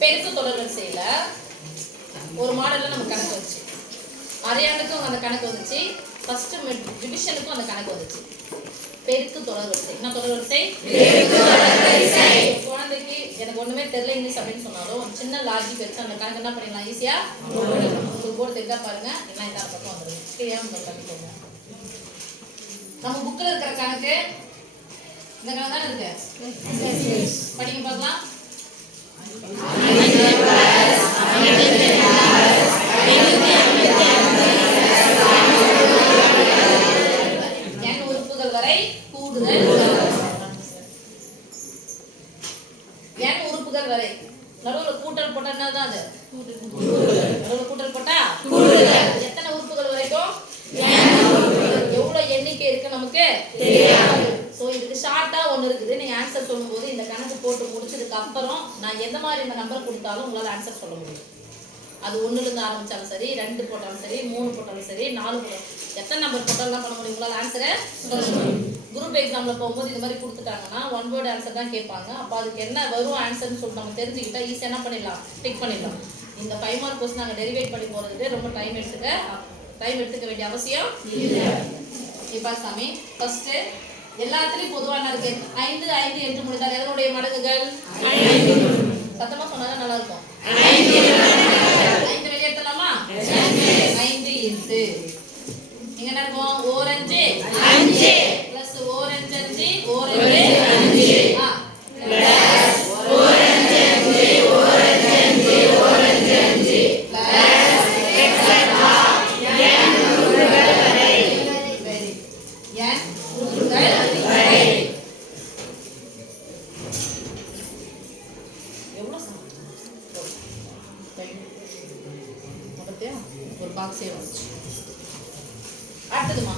பெருக்கு தொடர் வரிசையில ஒரு மாடல்ல நம்ம கணக்கு வந்துச்சு. அரையாண்டுக்கும் அந்த கணக்கு வந்துச்சு. ஃபர்ஸ்ட் டிவிஷனுக்கும் அந்த கணக்கு வந்துச்சு. பெருக்கு தொடர் வரிசை. என்ன தொடர் வரிசை? பெருக்கு தொடர் வரிசை. குழந்தைக்கு எனக்கு ஒண்ணுமே தெரியல இங்கிலீஷ் அப்படின்னு சொன்னாலும் ஒரு சின்ன லாஜிக் வச்சு அந்த கணக்கு என்ன பண்ணிடலாம், ஈஸியா உங்களுக்கு போர்டு தெரிஞ்சா பாருங்க. எல்லாம் இந்த பக்கம் வந்துடும். கிளியரா கணக்கு நம்ம புக்ல இருக்கிற கணக்கு இந்த கணக்கு தானே இருக்கு. படிங்க பார்க்கலாம். n உறுப்புகள் வரை கூடுதல் n உறுப்புகள் வரை நடுவுல கூட்டல் போட்டா என்னதான் அது? நடுவுல கூட்டல் போட்டா கூடுதல். எத்தனை உறுப்புகள் வரைக்கும்? எவ்வளவு எண்ணிக்கை இருக்கு நமக்கு தெரியாது. சோ இதுக்கு ஷார்ட்டா ஒன்னு இருக்குது. நீங்க ஆன்சர் சொல்லும்போது இந்த கணக்கு போட்டு முடிச்சதுக்கு அப்புறம் நான் எந்த மாதிரி இந்த நம்பர் கொடுத்தாலும் உங்களால ஆன்சர் சொல்ல முடியும். அது 1ல இருந்து ஆரம்பிச்சாலும் சரி, 2 போட்டாலும் சரி, 3 போட்டாலும் சரி, 4 போட்டாலும் எத்தனை நம்பர் போட்டாலும் பண்ண முடியும். உங்களால ஆன்சரை சொல்ல முடியும். குரூப் எக்ஸாம்ல போகும்போது இந்த மாதிரி கொடுத்துட்டாங்கன்னா 1 வேர்ட் ஆன்சர் தான் கேட்பாங்க. அப்போ அதுக்கு என்ன வரும் ஆன்சர்னு சொல்லிட்டு நம்ம தெரிஞ்சுக்கிட்டா ஈஸியா என்ன பண்ணிடலாம், டிக் பண்ணிடலாம். இந்த 5 மார்க் கொஸ்டின் நாங்கள் டெரிவேட் பண்ணி போறதுக்கு ரொம்ப டைம் எடுத்துக்க வேண்டிய அவசியம் இல்லை. இப்போ சாமி ஃபர்ஸ்ட் எல்லாத்துலயும் பொதுவான இருக்கு 5 5 என்று முடிந்தால் எதனுடைய மடங்குகள்? சத்தமா சொன்னாதான் நல்லா இருக்கும். 5 வெளியேற்றலாமா? 5 இன்டு இங்க என்ன இருக்கும்? ஓரஞ்சு 5 பிளஸ் ஓரஞ்சு 5 ஓரஞ்சு 5 பிளஸ் ஓரஞ்சு 5 ஓரஞ்சு 5 ஓரஞ்சு 5 பிளஸ் எக்ஸெட்ரா n உறுப்புகள் வரை n உறுப்புகள் வரை எவ்வளவு ஒரு பாக்ஸே வந்துச்சு. அடுத்ததுமா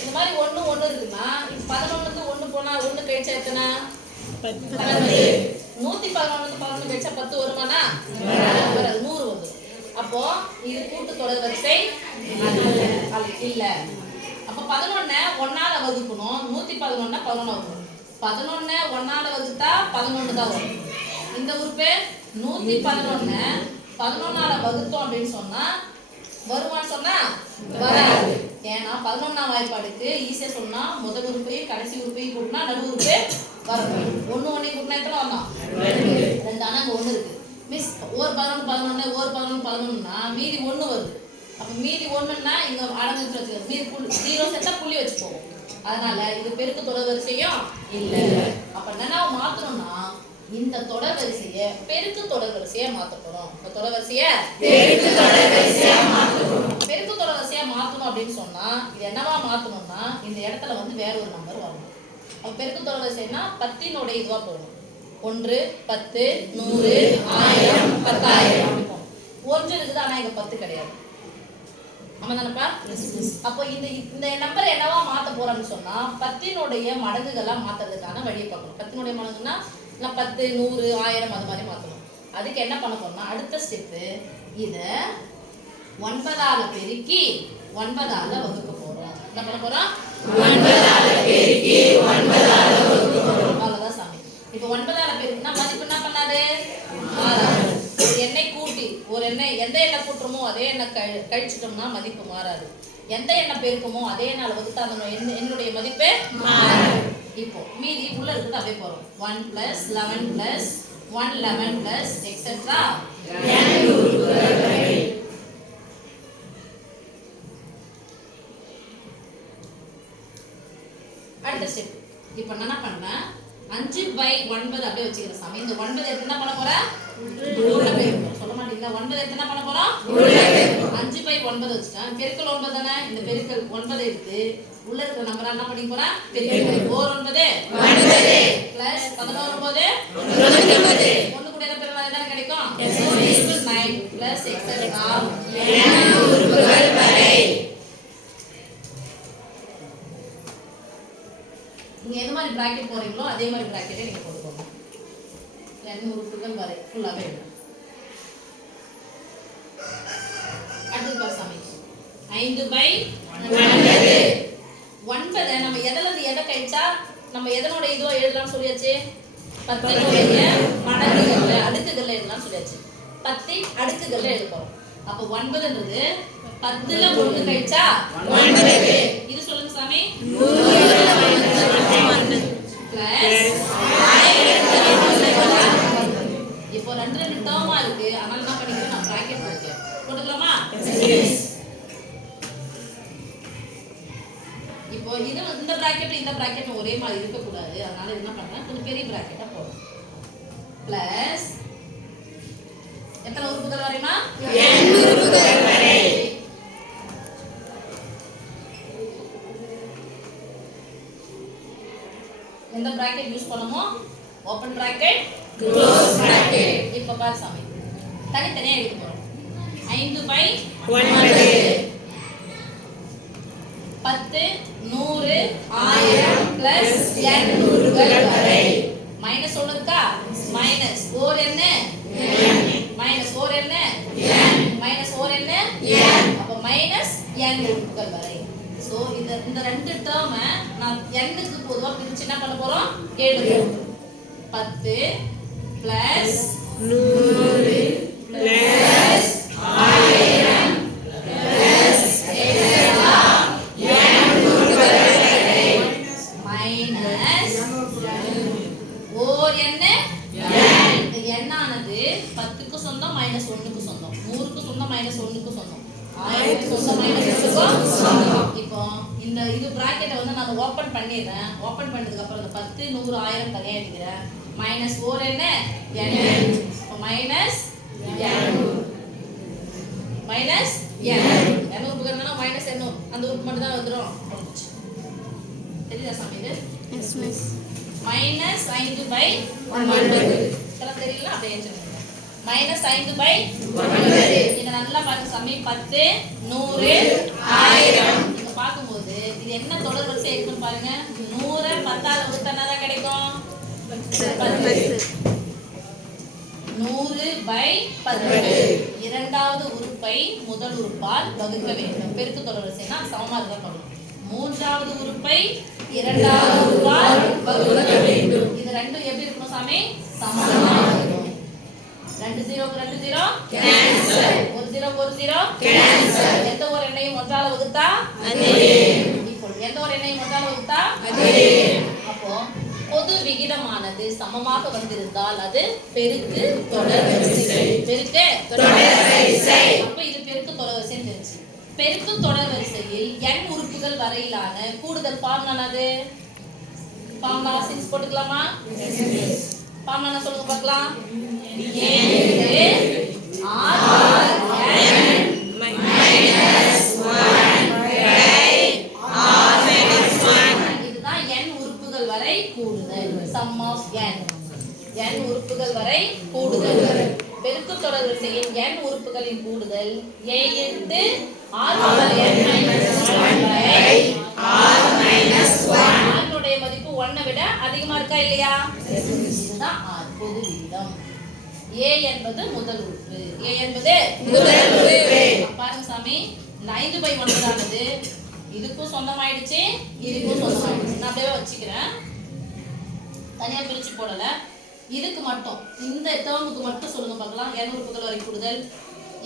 இந்த மாதிரி 1 1 இருக்குன்னா 11 இருந்து 1 போனா 1 கழிச்சா எத்தனை? 10. 111 இருந்து 11 கழிச்சா 10 வருமானா? வராது. 100 வந்து. அப்போ இது கூட்டு தொடர் வரிசை இல்ல. அப்ப 11 1ஆல வகுக்கணும். 111 11 வகுக்கணும். 11 1ஆல வகுத்தா 11 தான் வரும். இந்த உறுப்பு 111 11ஆல வகுத்தோம் அப்படின்னு சொன்னா வருமான்னு சொன்னா வராது. ஏன்னா 11ஆம் வாய்ப்பாடுக்கு ஈஸியா சொன்னா முதல் உறுப்பையும் கடைசி உறுப்பையும் கூட்டினா நடு உறுப்பு வரணும். 1 1 கூட்டினா எத்தனை வரணும்? 2. ஆனா அங்க 1 இருக்கு. மிஸ் ஒரு 11 11 ஒரு 11 11னா மீதி 1 வருது. அப்ப மீதி 1ன்னா இங்க அடங்குச்சு வச்சுக்கோ. மீதி 0 செட்டா புள்ளி வச்சு போகும். அதனால இது பெருக்கு தொடர் வரிசையும் இல்ல. அப்ப என்னன்னா மாத்தணும்னா இந்த தொடர் வரிசையை பெருக்கு தொடர் வரிசையா மாத்த போறோம். இந்த தொடர் வரிசையை பெருக்கு தொடர் வரிசையா மாத்தணும். பெருக்கு தொடர் வரிசையா மாத்தணும் அப்படின்னு சொன்னா இது என்னவா மாத்தணும்னா இந்த இடத்துல வந்து வேற ஒரு நம்பர் வரணும். அப்ப பெருக்கு தொடர் வரிசைனா 10னோட இதுவா போகணும். 1 10 100 1000 10000 ஒன்று இருக்குது. ஆனா இங்க 10 கிடையாது. ஆமா தானப்பா? அப்போ இந்த நம்பர் என்னவா மாத்த போறோம்னு சொன்னா 10னுடைய மடங்குகளா மாத்துறதுக்கான வழியை பார்க்கணும். 10னுடைய மடங்குன்னா 10 100 1000 அது மாதிரி மாத்தணும். அதுக்கு என்ன பண்ண போறோம்னா அடுத்த ஸ்டெப் இத 9ஆல பெருக்கி 9ஆல வகுக்க போறோம். என்ன பண்ண போறோம்? 9ஆல பெருக்கி 9ஆல வகுக்க போறோம். அவ்வளவுதான் சாமி. இப்போ 9ஆல பெருக்கினா மதிப்பு என்ன பண்ணாது? மாறாது. ஒரு எண்ணை கூட்டி ஒரு எண்ணை எந்த எண்ணை கூட்டுறோமோ அதே எண்ணை கழிச்சிட்டோம்னா மதிப்பு மாறாது. எந்த எண்ணை பெருக்குமோ அதே எண்ணால வகுத்தா அந்த என்னுடைய மதிப்பு மாறாது. இப்போ மீதி உள்ள இருக்குது அப்படியே போறோம். 1 + 11 + 111 + எக்ஸெட்ரா n உறுப்புகள் வரை. அடுத்த ஸ்டெப் இப்போ நான் என்ன பண்றேன் 5/9 அப்படியே வச்சுக்கிறேன் சாமி. இந்த 9 எடுத்து என்ன பண்ண போறேன்? உள்ள பெருக்கணும். சொல்ல மாட்டீங்களா? 9 எடுத்து என்ன பண்ண போறோம்? உள்ள பெருக்கணும். 5/9 வச்சுட்டேன். பெருக்கல் 9 தானே. இந்த பெருக்கல் 9 எடுத்து உள்ள இருக்கிற நம்பரை என்ன பண்ணி போறேன்? பெருக்கணும். 4 9 பிளஸ் 11 9 1 கூட என்ன பெருக்கணும்? என்ன கிடைக்கும்? 9 பிளஸ் எக்ஸெட்ரா n உறுப்புகள் வரை. நீங்க எது மாதிரி பிராக்கெட் போறீங்களோ அதே மாதிரி பிராக்கெட்டை நீங்க போட்டுக்கோங்க. n உறுப்புகள் வரை ஃபுல்லாவே இருக்கு. அடுத்து பாரு சாமி 5/9 9 நம்ம எதல இருந்து எதை கழிச்சா நம்ம எதனோட இதோ எழுதலாம்னு சொல்லியாச்சு? 10னுடைய மடங்கு 10 அடுக்குகள் எழுத போறோம். அப்ப 9ன்றது 10ல 1 கழிச்சா 9. இது சொல்லுங்க சாமி. 100 பிளஸ் இப்போ ரெண்டு டேர்மா இருக்கு. அதனால என்ன பண்ணிக்கிறேன், நான் பிராக்கெட் போட்டுக்கிறேன். போட்டுக்கலாமா? இப்போ இது இந்த பிராக்கெட் இந்த பிராக்கெட் ஒரே மாதிரி இருக்க கூடாது. அதனால என்ன பண்றேன், கொஞ்சம் பெரிய பிராக்கெட்டா போடுறேன். பிளஸ் எத்தனை உறுப்புகள் வரையுமா? n உறுப்புகள் வரை. எந்த பிராக்கெட் யூஸ் பண்ணமோ, ஓபன் பிராக்கெட், க்ளோஸ் பிராக்கெட். இப்போ பாரு சாமி, தனித்தனியா எழுத போறோம். 5/9 10 100 1000 பிளஸ் n உறுப்புகள் வரை. மைனஸ் 1 இருக்கா? மைனஸ் ஓர் என்ன? மைனஸ் ஓர் என்ன? மைனஸ் ஓர் என்ன? அப்ப மைனஸ் n உறுப்புகள் வரை. சோ இந்த ரெண்டு டேர்மை நான் n க்கு பொதுவா பிரிச்சு என்ன பண்ண போறோம், எழுதுறோம். 10 பிளஸ் 100 பிளஸ் 1000 பிளஸ் n உறுப்புகள் வரை மைனஸ் ஓர் என்ன? இந்த n ஆனது 10க்கு சொந்தம், மைனஸ் 1க்கு சொந்தம், 100க்கு சொந்தம், மைனஸ் 1க்கு சொந்தம், 1000க்கு சொந்தம், மைனஸ் 1க்கு சொந்தம். இப்போ இந்த இது பிராக்கெட்டை வந்து நான் ஓபன் பண்ணிடுறேன். ஓபன் பண்ணதுக்கு அப்புறம் இந்த 10 100 1000 தனியா எடுக்கிறேன். மைனஸ் ஓர் என்ன? n. Minus n minus n உறுப்புகள்னா மைனஸ் n அந்த உறுப்பு மட்டும் தான் வந்துரும். தெரியுதா சாமி? இது எஸ் மிஸ். மைனஸ் 5/9 இதெல்லாம் தெரியல, அப்படியே எழுதிடுங்க. மைனஸ் 5/9. இங்க நல்லா பாருங்க சாமி, 10 100 1000. இங்க பாக்கும்போது இது என்ன தொடர் வரிசை இருக்குன்னு பாருங்க. 100 10ஆல வகுத்தா தான் கிடைக்கும் 10. 100/10. இரண்டாவது உறுப்பை முதல் உறுப்பால் வகுக்க வேண்டும். பெருக்கு தொடர் வரிசைனா சமமா இருக்க பண்ணணும். மூன்றாவது உறுப்பை இரண்டாவது உறுப்பால் வகுக்க வேண்டும். இது ரெண்டும் எப்படி இருக்கணும் சாமி? சமமா இருக்கணும். 2 0க்கு 2 0 கேன்சல். 1 0க்கு 1 0 கேன்சல். எந்த ஒரு எண்ணையும் ஒன்றால வகுத்தா அதே. இப்போ எந்த ஒரு எண்ணையும் ஒன்றால வகுத்தா அதே. அப்போ பொது விகிதமானது சமமாக வந்திருந்தால் அது பெருக்கு தொடர் வரிசை. பெருக்கு தொடர் வரிசை. அப்ப இது பெருக்கு தொடர் வரிசைன்னு தெரிஞ்சு. பெருக்கு தொடர் வரிசையில் n உறுப்புகள் வரையிலான கூடுதல் ஃபார்முலா அது. ஃபார்முலா சின்ஸ் போட்டுக்கலாமா? ஃபார்முலா சொல்லுங்க பார்க்கலாம். இதுதான் n உறுப்புகள் வரை கூடுதல். சம் ஆஃப் n உறுப்புகள் வரை கூடுதல். பெருக்கு தொடர் வரிசையின் n உறுப்புகளின் கூடுதல் a into r power n minus 1/r-1. r மதிப்பு 1 விட அதிகமா இருக்கா இல்லையா? இதுதான் r பொது விகிதம். a என்பது முதல் உறுப்பு. a என்பது முதல் உறுப்பு. பாருங்க சாமி, இந்த 5/9 ஆனது இதுக்கும் சொந்தமாயிடுச்சு, இதுக்கும் சொந்தமாயிடுச்சு. நான் அப்படியே வச்சுக்கிறேன், தனியா பிரிச்சு போடல. இதுக்கு மட்டும் இந்த டேர்முக்கு மட்டும் சொல்லுங்க பார்க்கலாம். n உறுப்புகள் வரை கூடுதல்.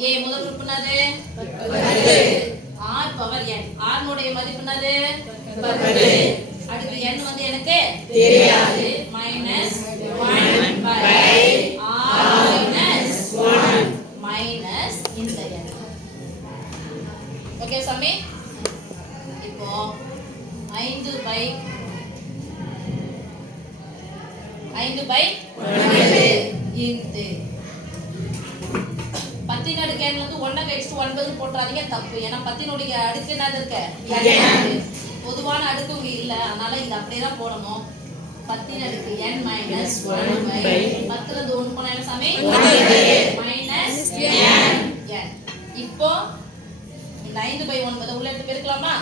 a முதல் உறுப்பு என்னது? 10. r power n. r னுடைய மதிப்பு என்னது? 10. அடுத்து n வந்து எனக்கு தெரியாது. மைனஸ் 1/r minus 1 மைனஸ் இந்த n. ஓகே சாமி, இப்போ 5/5/1 இன்டு 10 அடுக்கு n வந்து 1 கழிச்சு 9 போட்றாதீங்க, தப்பு. ஏன்னா 10 அடுக்கு என்னது இருக்கு? n. பொதுவான அடுக்கு இங்க இல்ல, அதனால இது அப்படியே தான் போடணும். 10 அடுக்கு n minus 1/10 ல இருந்து 1 போனா என்ன சாமி? Minus n. இப்போ இந்த 5/9 உள்ள எடுத்து பெருக்கலாமா?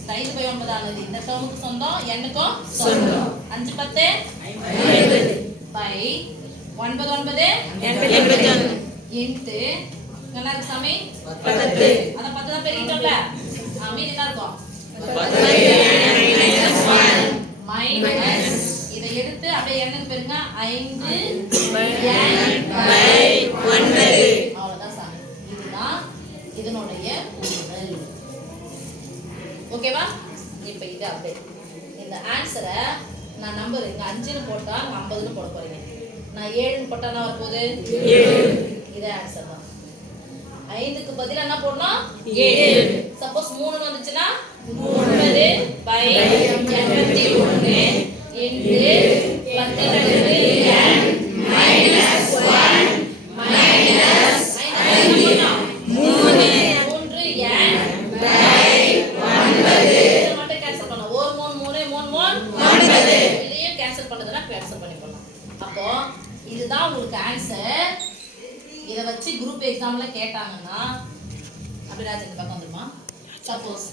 இந்த 5/9 ஆனது இந்த டேர்முக்கு சொந்தம், n-க்கும் சொந்தம். 5 10 50 பை 9 9 81 இன்டு என்ன இருக்கு சாமி? 10. அத 10 தான் பெருக்கிட்டோம்ல, மீதி என்ன இருக்கும்? மைனஸ் இதை எடுத்து அப்படியே n க்கு பெருங்க. 5 n/9 இங்க 5ன்னு போட்டா 50ன்னு போட போறீங்க. நான் 7ன்னு போட்டா என்ன வரப்போகுது? 7. இதே ஆன்சர் தான். 5க்கு பதிலா என்ன போடணும்? 7. சப்போஸ் 3 வந்துச்சுன்னா 30/81 into 12n minus 1 minus 3n/9. இதை மட்டும் கேன்சல் பண்ணலாம். ஒரு 3 9. இதையும் கேன்சல் பண்ணதுன்னா கேன்சல் பண்ணி போடலாம். அப்போ இதுதான் உங்களுக்கு ஆன்சர். இதை வச்சு குரூப் எக்ஸாம்ல கேட்டாங்கன்னா அபிராஜ் இந்த பக்கம் வந்துருமா? Suppose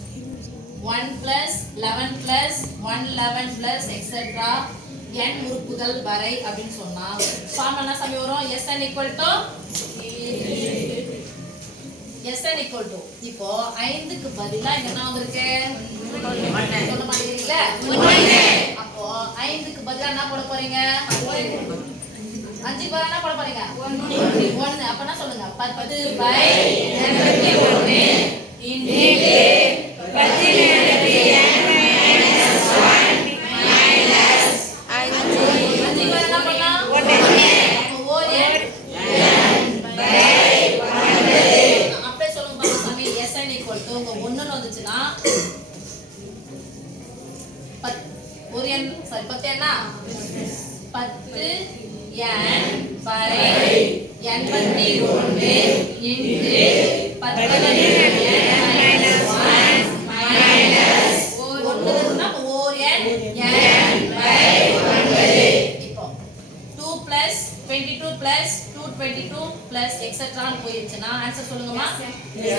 1 plus 11 plus 111 plus etc. n உறுப்புகள் வரை அப்படின்னு சொன்னா ஃபார்ம் என்ன சமயம் வரும்? Sn equal to Sn equal to இப்போ 5க்கு பதிலா இங்க என்ன வந்திருக்கு? 1 சொல்ல மாட்டீங்களா? 1. அப்போ 5க்கு பதிலா என்ன போட போறீங்க? 5க்கு பதிலா என்ன போட போறீங்க? 1. அப்ப என்ன சொல்லுங்க? 10/81 into 22 plus 222 plus etc. போயிருச்சுனா answer சொல்லுங்கமா. இது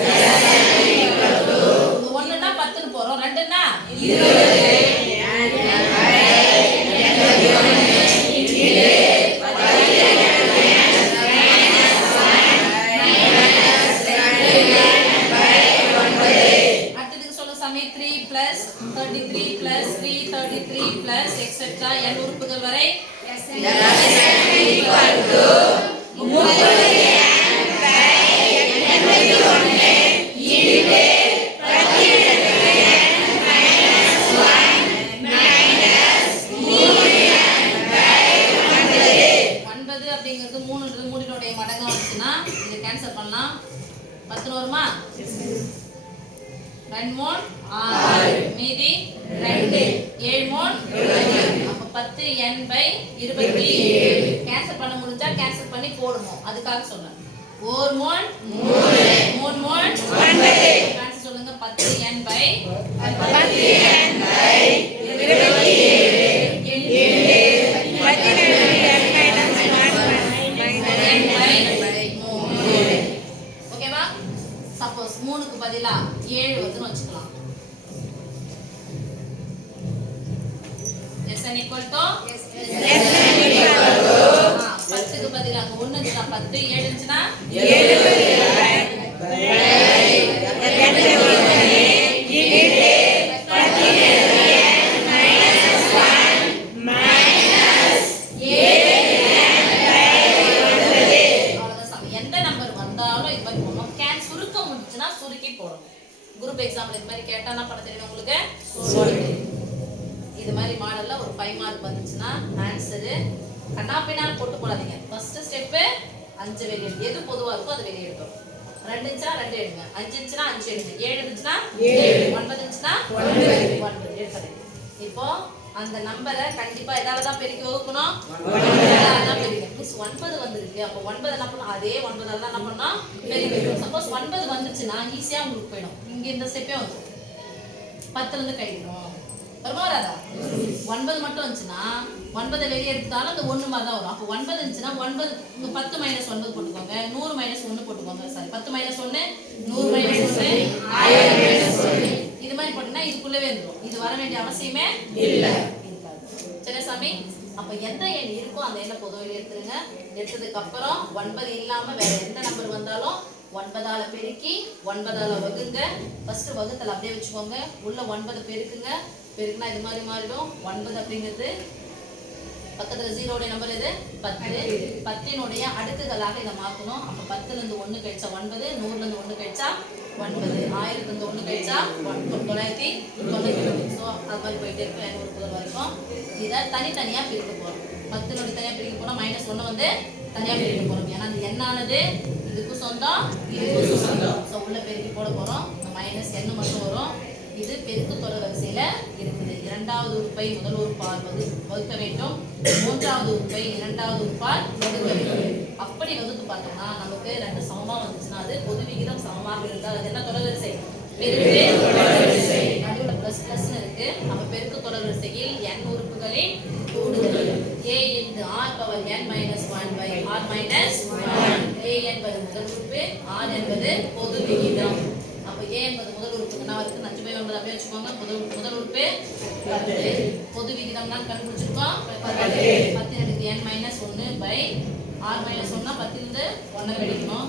1ன்னா 10 ன்னு போறோம். 2ன்னா 20. சொல்லுங்க சாமி. 3 plus 33 plus 333 plus etc. n உறுப்புகள் வரை அப்படிங்கிறது 3ன்றது 3னுடைய மடங்கா வந்துச்சுன்னா இதை கேன்சல் பண்ணலாம். 10 வருமா? 2 3 6 மீதி 2 7 3 அப்ப 10n/27 கேன்சல் பண்ண முடிஞ்சா கேன்சல் பண்ணி போடணும். அதுக்காக சொன்னேன். 4 3 3 3 9 சொல்லுங்க. 10n/27 ஓகேவா? சப்போஸ் 3க்கு பதிலா 7 வருதுன்னு வச்சுக்கலாம். Sn equal to 10க்கு பதிலா 1 இருந்துச்சுனா 10 7 இருந்துச்சுனா 7 எந்த நம்பர் வந்தாலும் இது மாதிரி போடணும். கேன் சுருக்க முடிஞ்சுனா சுருக்கி போடணும். குரூப் எக்ஸாம்ல இது மாதிரி கேட்டா என்ன பண்ண தெரியும் உங்களுக்கு? இது மாதிரி மாடல்ல ஒரு 5 மார்க் வந்துச்சுன்னா ஆன்சர் கண்ணா பின்னால போட்டு போடாதீங்க. ஃபர்ஸ்ட் ஸ்டெப் 5 வெளிய எடுத்து எது பொதுவா இருக்கோ அது வெளிய எடுத்தோம். 2 இருந்துச்சுனா 2 எடுங்க. 5 இருந்துச்சுனா 5 எடுங்க. 7 இருந்துச்சுனா 7, 9 இருந்துச்சுனா 9 எடுத்துறீங்க. இப்போ அந்த நம்பரை கண்டிப்பா எதால தான் பெருக்கி வகுக்கணும்? 9ஆல தான் பெருக்கணும். மிஸ் 9 வந்திருக்கு. அப்ப 9 என்ன பண்ணனும்? அதே 9ஆல தான் என்ன பண்ணனும்? பெருக்கணும். சப்போஸ் 9 வந்துச்சுனா ஈஸியா உங்களுக்கு போய்டும். இங்க இந்த ஸ்டெப்பே வந்துரும். 10ல இருந்து கழிக்கணும். வருமா வராதா? 9 மட்டும் வந்துச்சுன்னா 9 வெளியே எடுத்தாலும் அந்த 1 மாதிரி தான் வரும். அப்போ 9 இருந்துச்சுன்னா 9 10 - 9 போட்டுக்கோங்க. 100 - 1 போட்டுக்கோங்க. சாரி 10 - 1 100 - 1 1000 - 1 இது மாதிரி போட்டீங்கன்னா இதுக்குள்ளவே வந்துடும். இது வர வேண்டிய அவசியமே இல்லை. சரி சாமி. அப்போ எந்த எண் இருக்கோ அந்த எண்ணை பொதுவில் எடுத்துருங்க. எடுத்ததுக்கு அப்புறம் 9 இல்லாம வேற எந்த நம்பர் வந்தாலும் 9ஆல பெருக்கி 9ஆல வகுங்க. ஃபர்ஸ்ட் வகுத்தல் அப்படியே வச்சுக்கோங்க. உள்ள 9 பெருக்குங்க. பெருக்குனா இது மாதிரி மாறிடும். 9 அப்படிங்கிறது பக்கத்துல 0 உடைய நம்பர் எது? 10. 10னுடைய அடுக்குகளாக இதை மாற்றணும். அப்போ 10ல இருந்து 1 கழிச்சா 9, 100ல இருந்து 1 கழிச்சா 9 1000 இருந்து 1 கழிச்சா 992. ஸோ அது மாதிரி போயிட்டே இருக்கும் n உறுப்புகள் வரைக்கும். இதை தனித்தனியாக பிரிக்க போகிறோம். 10 நோடி தனியாக பிரிக்க போனால் -1 வந்து தனியாக பிரிக்க போகிறோம். ஏன்னா அந்த எண்ணானது இதுக்கும் சொந்தம் இதுக்கும் சொந்தம். ஸோ உள்ள பெருக்கி போட போகிறோம். இந்த -n மட்டும் வரும். இது பெருக்கு தொடர் வரிசையில் இருக்குது. இரண்டாவது உறுப்பை முதல் உறுப்பால் வகுக்க வேண்டும். மூன்றாவது உறுப்பை இரண்டாவது உறுப்பால் வகுக்க வேண்டும். அப்படி வகுத்து பார்த்தோம்னா நமக்கு 2 சமமா வந்துச்சுன்னா அது பொது விகிதம் சமமாக இருந்தால் அது என்ன தொடர் வரிசை? பெருக்கு தொடர் வரிசை. நடுவில் பிளஸ் பிளஸ்னு இருக்கு. அப்ப பெருக்கு தொடர் வரிசையில் n உறுப்புகளின் கூடுதல் a into r power n minus 1 by r minus 1. a என்பது முதல் உறுப்பு, r என்பது பொது விகிதம். அப்ப a என்பது முதல் உறுப்பு என்ன இருக்கு? 5/9 அப்படியே வச்சுக்கோங்க. முதல் உறுப்பு 10. பொது விகிதம் தான் கண்டுபிடிச்சிருக்கோம் 10. 10 எடுத்து n minus 1 by r minus 1 10 இருந்து 1 கழிக்கணும்.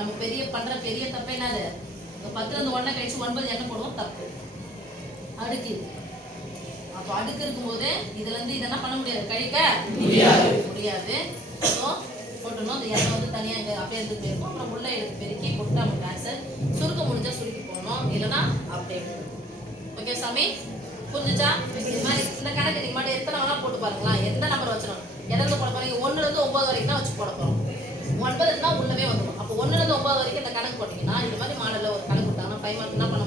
நம்ம பெரிய தப்பு என்னது? 10 இருந்து 1 கழிச்சு 9 என்ன போடுவோம்? தப்பு. அடுக்கு. அப்போ அடுக்கு இருக்கும்போது இதுல இருந்து இத என்ன பண்ண முடியாது? கழிக்க முடியாது. ஸோ போட்டணும். அந்த எண்ணெய் வந்து தனியாக இங்கே அப்படியே எடுத்து போயிருக்கும். அப்புறம் உள்ள எடுத்து பெருக்கி போட்டு நமக்கு ஆன்சர் சுருக்க முடிஞ்சா சுருக்கி போடணும், இல்லைன்னா அப்படியே. ஓகே சாமி, புரிஞ்சுச்சா? இது மாதிரி இந்த கணக்கு நீங்க மாதிரி எத்தனை வேணா போட்டு பாருங்களா. எந்த நம்பர் வச்சிடும் எதாவது போட போறீங்க? 1 இருந்து 9 வரைக்கும் தான் வச்சு போட போறோம். 9 உள்ளவே வந்துடும். அப்போ 1 இருந்து 9 வரைக்கும் இந்த கணக்கு போட்டீங்கன்னா இந்த மாதிரி மாடலில் ஒரு கணக்கு கொடுத்தாங்கன்னா 5 மார்க் என்ன பண்ண